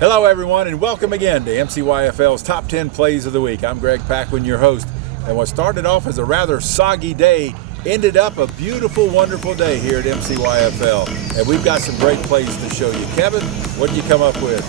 Hello everyone and welcome again to MCYFL's Top 10 Plays of the Week. I'm Greg Paquin, your host, and what started off as a rather soggy day ended up a beautiful, wonderful day here at MCYFL. And we've got some great plays to show you. Kevin, what did you come up with?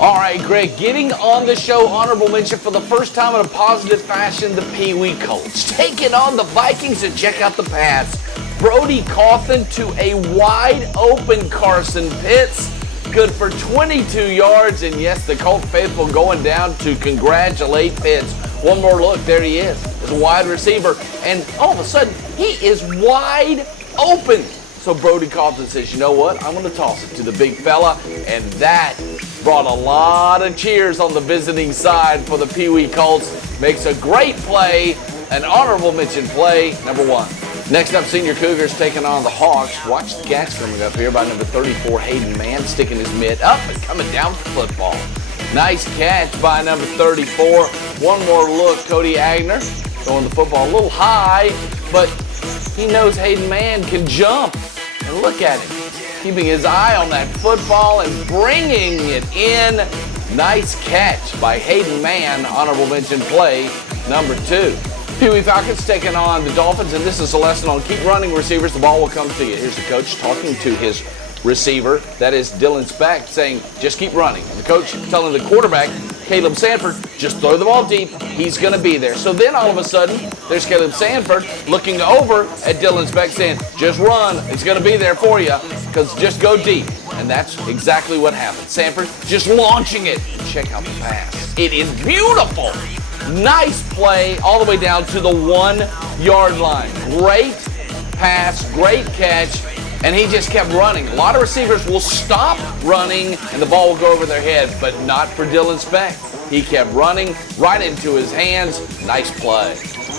All right, Greg, getting on the show, honorable mention for the first time in a positive fashion, the Pee Wee Colts. Taking on the Vikings, and check out the pass. Brody Cawthon to a wide open Carson Pitts. Good for 22 yards, and yes, the Colt faithful going down to congratulate Pitts. One more look, there he is, as a wide receiver, and all of a sudden, he is wide open. So Brody Cawthon says, you know what, I'm going to toss it to the big fella, and that brought a lot of cheers on the visiting side for the Pee Wee Colts. Makes a great play, an honorable mention play, number one. Next up, Senior Cougars taking on the Hawks. Watch the catch coming up here by number 34, Hayden Mann, sticking his mitt up and coming down for football. Nice catch by number 34. One more look, Cody Agner throwing the football a little high, but he knows Hayden Mann can jump. And look at him, keeping his eye on that football and bringing it in. Nice catch by Hayden Mann, honorable mention play, number two. Pee Wee Falcons taking on the Dolphins, and this is a lesson on keep running receivers, the ball will come to you. Here's the coach talking to his receiver, that is Dylan Speck, saying just keep running. And the coach telling the quarterback, Caleb Sanford, just throw the ball deep, he's going to be there. So then all of a sudden, there's Caleb Sanford looking over at Dylan Speck saying, just run, it's going to be there for you, because just go deep. And that's exactly what happened. Sanford just launching it. Check out the pass. It is beautiful. Nice play all the way down to the 1 yard line. Great pass, great catch, and he just kept running. A lot of receivers will stop running and the ball will go over their head, but not for Dylan Speck. He kept running right into his hands. Nice play.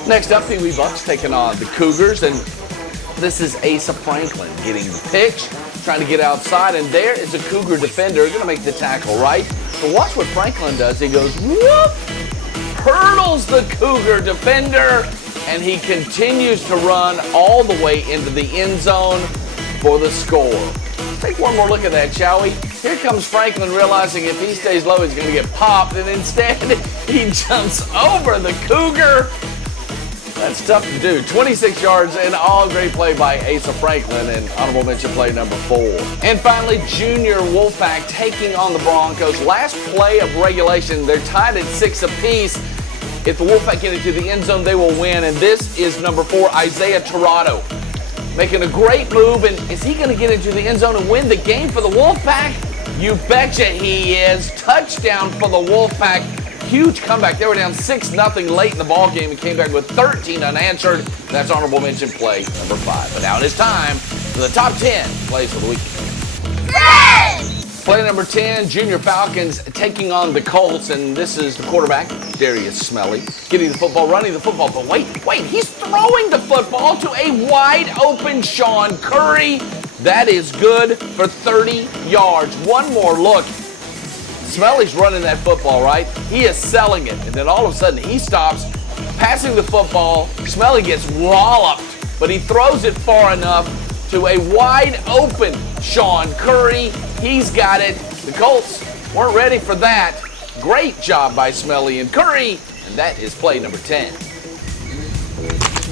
Next up, Pee Wee Bucks taking on the Cougars, and this is Asa Franklin getting the pitch, trying to get outside, and there is a Cougar defender going to make the tackle, right? So watch what Franklin does. He goes, whoop! Hurdles the Cougar defender, and he continues to run all the way into the end zone for the score. Let's take one more look at that, shall we? Here comes Franklin realizing if he stays low, he's going to get popped, and instead he jumps over the Cougar. That's tough to do. 26 yards and all great play by Asa Franklin, and honorable mention play number 4. And finally, Junior Wolfpack taking on the Broncos. Last play of regulation, they're tied at 6 apiece. If the Wolfpack get into the end zone, they will win. And this is number 4, Isaiah Tirado, making a great move. And is he going to get into the end zone and win the game for the Wolfpack? You betcha he is. Touchdown for the Wolfpack. Huge comeback. They were down 6-0 late in the ball game and came back with 13 unanswered. That's honorable mention play number 5. But now it is time for the top 10 plays of the week. Play number 10, Junior Falcons taking on the Colts, and this is the quarterback, Darius Smelly, getting the football, running the football, but wait, he's throwing the football to a wide open Sean Curry. That is good for 30 yards. One more look. Smelly's running that football, right? He is selling it, and then all of a sudden he stops, passing the football. Smelly gets walloped, but he throws it far enough to a wide open Sean Curry. He's got it. The Colts weren't ready for that. Great job by Smelly and Curry, and that is play number 10.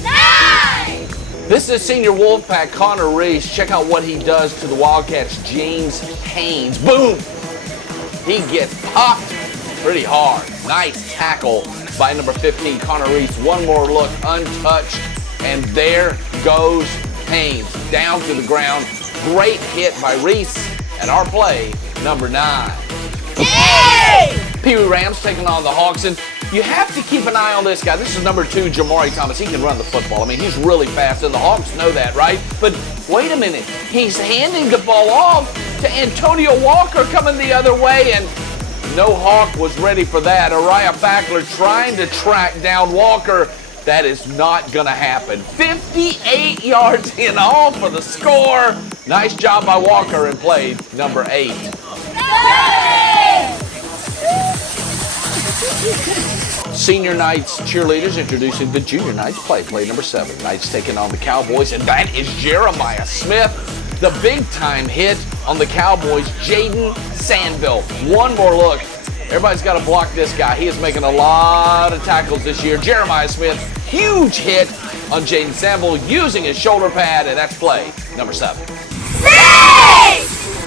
9! This is Senior Wolfpack Connor Reese. Check out what he does to the Wildcats, James Haynes. Boom! He gets popped pretty hard. Nice tackle by number 15, Connor Reese. One more look, untouched, and there goes Haynes down to the ground. Great hit by Reese, and our play, number 9. Yay! Pee Wee Rams taking on the Hawks, and you have to keep an eye on this guy. This is number 2, Jamari Thomas. He can run the football. I mean, he's really fast, and the Hawks know that, right? But wait a minute. He's handing the ball off to Antonio Walker coming the other way, and no Hawk was ready for that. Uriah Fackler trying to track down Walker. That is not going to happen. 58 yards in all for the score. Nice job by Walker and play number 8. Senior Knights cheerleaders introducing the Junior Knights play number 7. Knights taking on the Cowboys, and that is Jeremiah Smith. The big time hit on the Cowboys, Jaden Sandville. One more look. Everybody's got to block this guy. He is making a lot of tackles this year. Jeremiah Smith, huge hit on Jaden Sandville using his shoulder pad, and that's play number 7.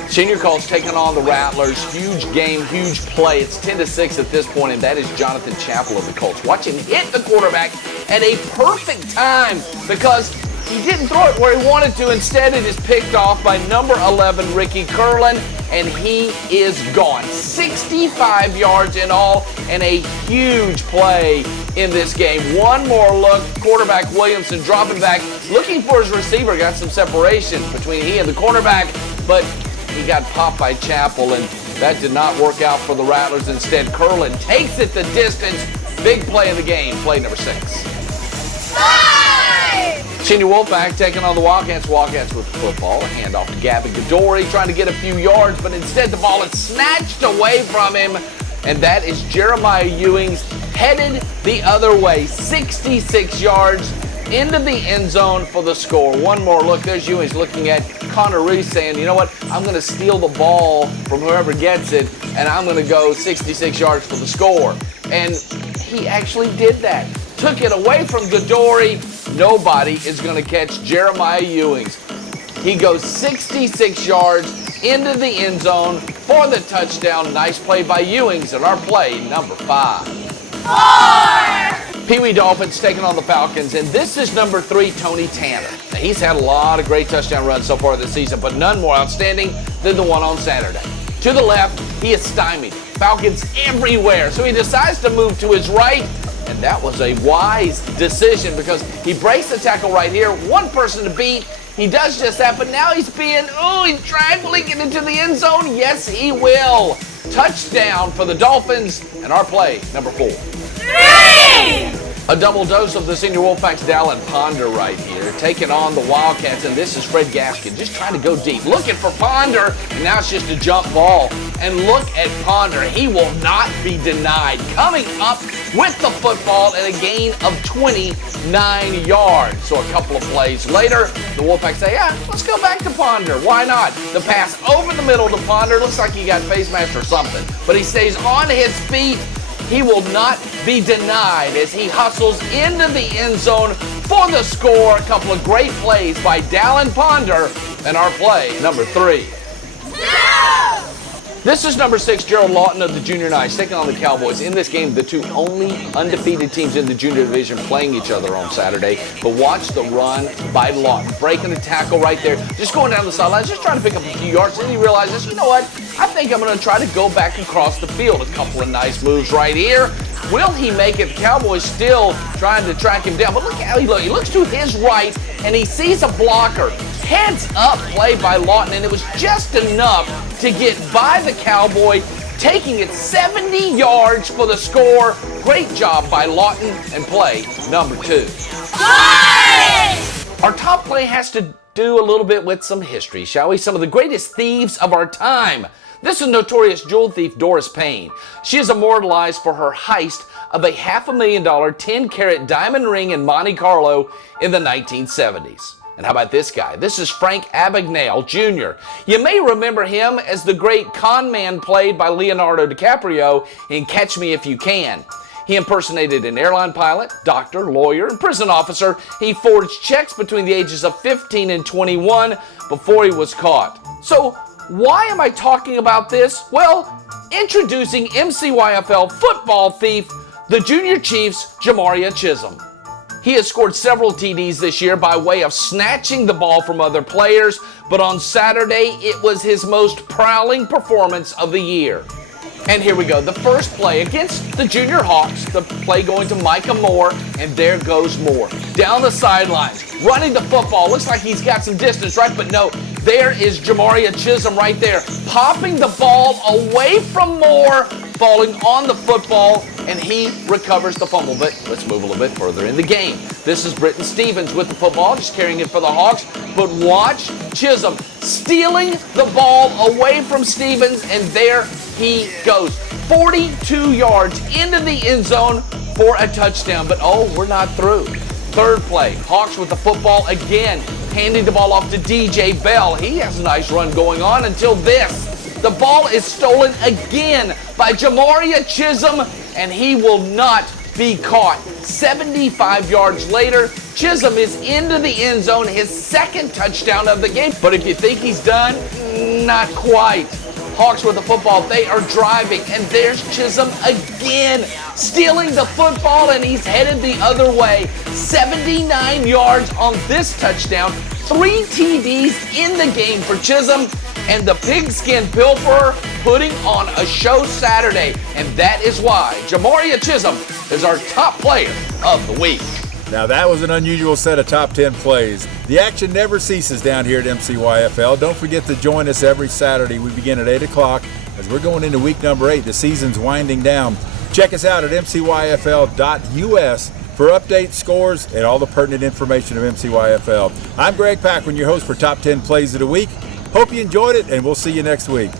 Senior Colts taking on the Rattlers. Huge game, huge play. It's 10-6 at this point, and that is Jonathan Chappell of the Colts. Watch him hit the quarterback at a perfect time because he didn't throw it where he wanted to. Instead, it is picked off by number 11, Ricky Curlin, and he is gone. 65 yards in all, and a huge play in this game. One more look. Quarterback Williamson dropping back, looking for his receiver. Got some separation between he and the cornerback, but he got popped by Chappell, and that did not work out for the Rattlers. Instead, Curlin takes it the distance. Big play of the game, play number 6. Senior Wolfpack taking on the Wildcats. Wildcats with the football. A handoff to Gavin Gadori, trying to get a few yards, but instead the ball is snatched away from him, and that is Jeremiah Ewings headed the other way. 66 yards into the end zone for the score. One more look. There's Ewings looking at Connor Reese saying, you know what, I'm going to steal the ball from whoever gets it, and I'm going to go 66 yards for the score. And he actually did that. Took it away from Gadori. Nobody is going to catch Jeremiah Ewings. He goes 66 yards into the end zone for the touchdown. Nice play by Ewings, and our play number 5. 4! Pee Wee Dolphins taking on the Falcons, and this is number 3, Tony Tanner. Now, he's had a lot of great touchdown runs so far this season, but none more outstanding than the one on Saturday. To the left, he is stymied. Falcons everywhere, so he decides to move to his right, and that was a wise decision because he breaks the tackle right here. One person to beat. He does just that, but now he's triangling it into the end zone. Yes, he will. Touchdown for the Dolphins, and our play, number 4. 3! A double dose of the Senior Wolfpack's Dallin Ponder right here, taking on the Wildcats, and this is Fred Gaskin just trying to go deep, looking for Ponder, and now it's just a jump ball. And look at Ponder. He will not be denied. Coming up with the football at a gain of 29 yards. So a couple of plays later, the Wolfpack say, yeah, let's go back to Ponder. Why not? The pass over the middle to Ponder. Looks like he got face mask or something. But he stays on his feet. He will not be denied as he hustles into the end zone for the score. A couple of great plays by Dallin Ponder, and our play, number 3. This is number 6, Gerald Lawton of the Junior Knights, taking on the Cowboys. In this game, the two only undefeated teams in the junior division playing each other on Saturday. But watch the run by Lawton, breaking the tackle right there, just going down the sidelines, just trying to pick up a few yards. Then he realizes, you know what, I think I'm going to try to go back across the field. A couple of nice moves right here. Will he make it? The Cowboys still trying to track him down. But look how he looks. He looks to his right, and he sees a blocker. Heads up play by Lawton, and it was just enough to get by the Cowboy, taking it 70 yards for the score. Great job by Lawton, and play number 2. Our top play has to do a little bit with some history, shall we? Some of the greatest thieves of our time. This is notorious jewel thief Doris Payne. She is immortalized for her heist of a $500,000 10-carat diamond ring in Monte Carlo in the 1970s. And how about this guy? This is Frank Abagnale Jr. You may remember him as the great con man played by Leonardo DiCaprio in Catch Me If You Can. He impersonated an airline pilot, doctor, lawyer, and prison officer. He forged checks between the ages of 15 and 21 before he was caught. So why am I talking about this? Well, introducing MCYFL football thief, the Junior Chiefs' Jamaria Chisholm. He has scored several TDs this year by way of snatching the ball from other players, but on Saturday, it was his most prowling performance of the year. And here we go, the first play against the Junior Hawks, the play going to Micah Moore, and there goes Moore. Down the sidelines, running the football, looks like he's got some distance, right? But no, there is Jamaria Chisholm right there, popping the ball away from Moore, falling on the football, and he recovers the fumble. But let's move a little bit further in the game. This is Britton Stevens with the football, just carrying it for the Hawks. But watch Chisholm stealing the ball away from Stevens, and there he goes. 42 yards into the end zone for a touchdown. But oh, we're not through. Third play, Hawks with the football again. handing the ball off to DJ Bell. He has a nice run going on until this. The ball is stolen again by Jamaria Chisholm, and he will not be caught. 75 yards later, Chisholm is into the end zone, his second touchdown of the game. But if you think he's done, not quite. Hawks with the football, they are driving, and there's Chisholm again, stealing the football, and he's headed the other way. 79 yards on this touchdown, 3 TDs in the game for Chisholm, and the Pigskin Pilferer putting on a show Saturday. And that is why Jamaria Chisholm is our top player of the week. Now that was an unusual set of top 10 plays. The action never ceases down here at MCYFL. Don't forget to join us every Saturday. We begin at 8 o'clock as we're going into week number 8. The season's winding down. Check us out at mcyfl.us for updates, scores, and all the pertinent information of MCYFL. I'm Greg Paquin, your host for Top 10 Plays of the Week. Hope you enjoyed it, and we'll see you next week.